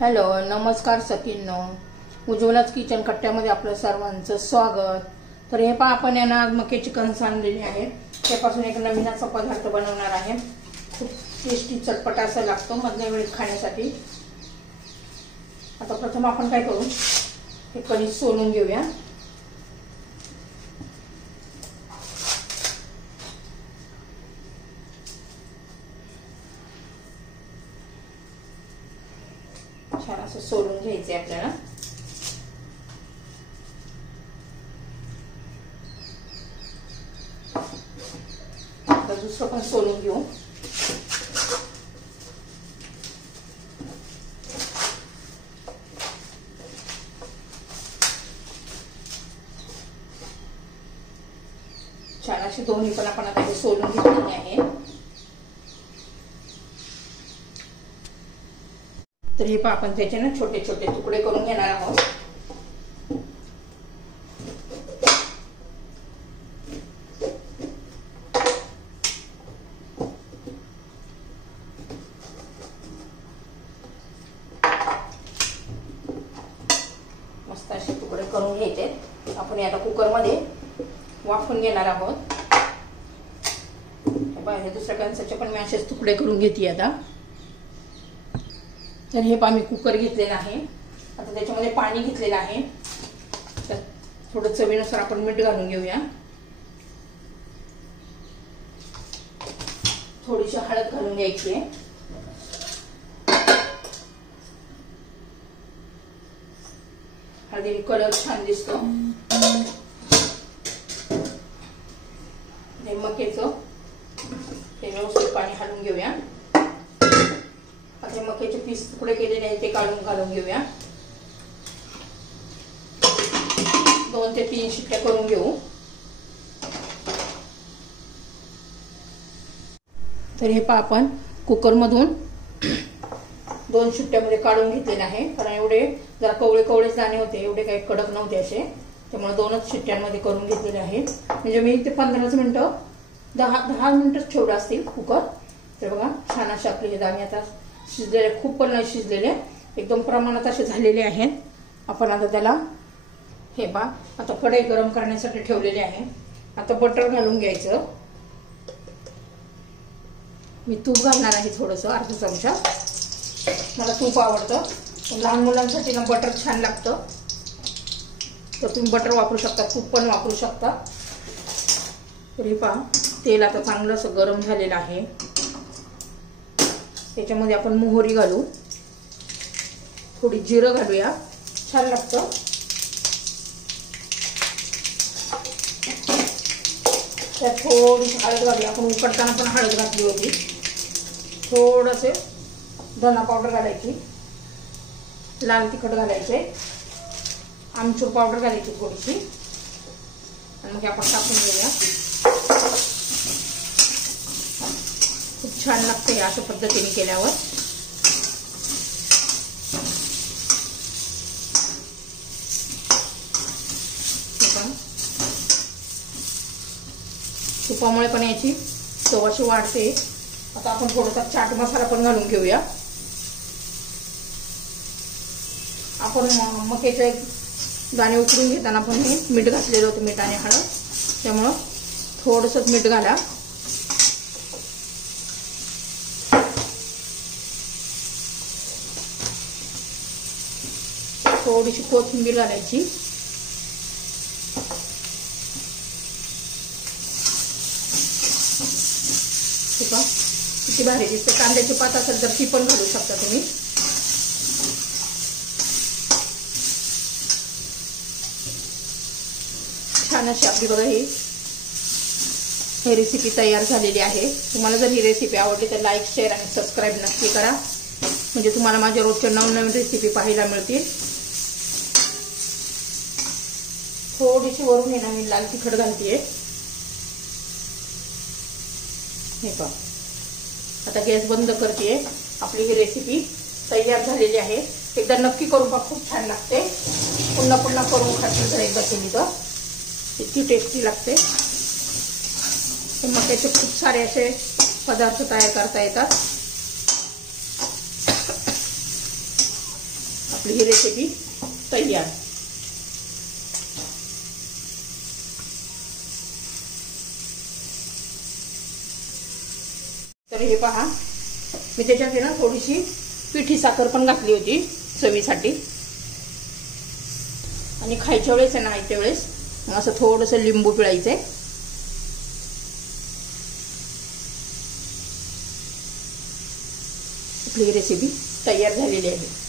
Hello, नमस्कार सखींनो. उज्ज्वलाच kitchen कट्ट्यामध्ये आपलं सर्वांचं स्वागत. तर हे पहा, आपण यांना आज मक्याची कणस आणलेली आहे. त्यापासून एक नवीन असा पदार्थ बनवणार आहे. खूप टेस्टी चटपटा असं लागतो मधल्या वेळेत खाण्यासाठी. आता प्रथम आपण काय करू, हे कणिक सोलून घेऊया. छान असं सोलून घ्यायचे आपल्याला. आता दुसरं पण सोलून घेऊ. छान असे दोन्ही पण आपण आता सोलून घेतलेले आहे. तर हे पहा, आपण त्याचे ना छोटे छोटे तुकडे करून घेणार आहोत. मस्त असे तुकडे करून घ्यायचे. आपण आता कुकर मध्ये वाफवून घेणार आहोत. हे दुसऱ्या कणसाचे पण मी असेच तुकडे करून घेते आता. तर हे पहा, मी कुकर घेतलेला आहे. आता त्याच्यामध्ये पाणी घेतलेलं आहे. तर थोडं चवीनुसार आपण मीठ घालून घेऊया. थोडीशी हळद घालून घ्यायची आहे. हळदीने कलर छान दिसतो. हे मक्याचं ते व्यवस्थित पाणी घालून घेऊया. आता मक्याचे पीस तुकडे केलेले आहे ते काढून घालून घेऊया. 2 ते 3 शिट्ट्या करून घेऊ. तर हे पहा, आपण कुकर मधून 2 शिट्ट्यामध्ये काढून घेतलेले आहे. कारण एवढे जरा कवळे कवळे दाणे होते, एवढे काही कडक नव्हते असे. त्यामुळे 2च शिट्ट्यांमध्ये करून घेतलेले आहे. म्हणजे मी ते 15 मिनिटं 10 मिनिटच ठेवलं असतील कुकर. तर बघा, छान असे आपले हे दाणे आता शिजलेले, खूप पण नाही शिजलेले, एकदम प्रमाणात असे झालेले आहेत. आपण आता त्याला हे पहा, आता कढई गरम करण्यासाठी ठेवलेले आहे. आता बटर घालून घ्यायचं. मी तूप घालणार आहे थोडंसं, अर्धा चमचा. मला तूप आवडतं. लहान मुलांसाठी ना बटर छान लागतं. तर तुम्ही बटर वापरू शकता, तूप पण वापरू शकता. तर हे पहा, तेल आता चांगलं असं गरम झालेलं आहे. त्याच्यामध्ये आपण मोहरी घालू, थोडी जिरं घालूया, छान लागतं. त्यात थोडीशी हळद घालूया. आपण उकडताना पण हळद घातली होती. थोडंसे धना पावडर घालायची, लाल तिखट घालायचे, आमचूर पावडर घालायची थोडीशी, आणि मग आपण टाकून घेऊया. खूप छान लागते अशा पद्धतीने केल्यावर. तुपामुळे पण याची चव अशी वाढते. आता आपण थोडासा चाट मसाला पण घालून घेऊया. आपण मक्याचे दाणे उकडून घेताना पण हे मीठ घातलेलं होतं, मीठ आणि हळद. त्यामुळं थोडंसं मीठ घाला. थोडीशी कोथिंबीर घालायची. किती भारी दिसते. कांद्याची पात असेल तर ती पण घालू शकता तुम्ही. छान अशी आपली बघा ही रेसिपी तयार झालेली आहे. तुम्हाला जर ही रेसिपी आवडली तर लाईक, शेअर आणि सबस्क्राईब नक्की करा. म्हणजे तुम्हाला माझ्या रोजच्या नवनवीन रेसिपी पाहायला मिळतील. थोडीशी वरून आहे ना मी लाल तिखट घालतीये. हे पहा, आता गॅस बंद करते. आपली ही रेसिपी तयार झालेली आहे. एकदा नक्की करून पहा, खूप छान लागते. पुन्हा पुन्हा करून खातील तर एकदा केली तर इतकी टेस्टी लागते. मक्याचे खूप सारे असे पदार्थ तयार करता येतात. आपली ही रेसिपी तयार. तर हे पहा, मी त्याच्यात ना थोडीशी पिठी साखर पण घातली होती चवीसाठी. आणि खायच्या वेळेस आहे ना, खायच्या वेळेस असं थोडंसं लिंबू पिळायचंय. आपली रेसिपी तयार झालेली आहे.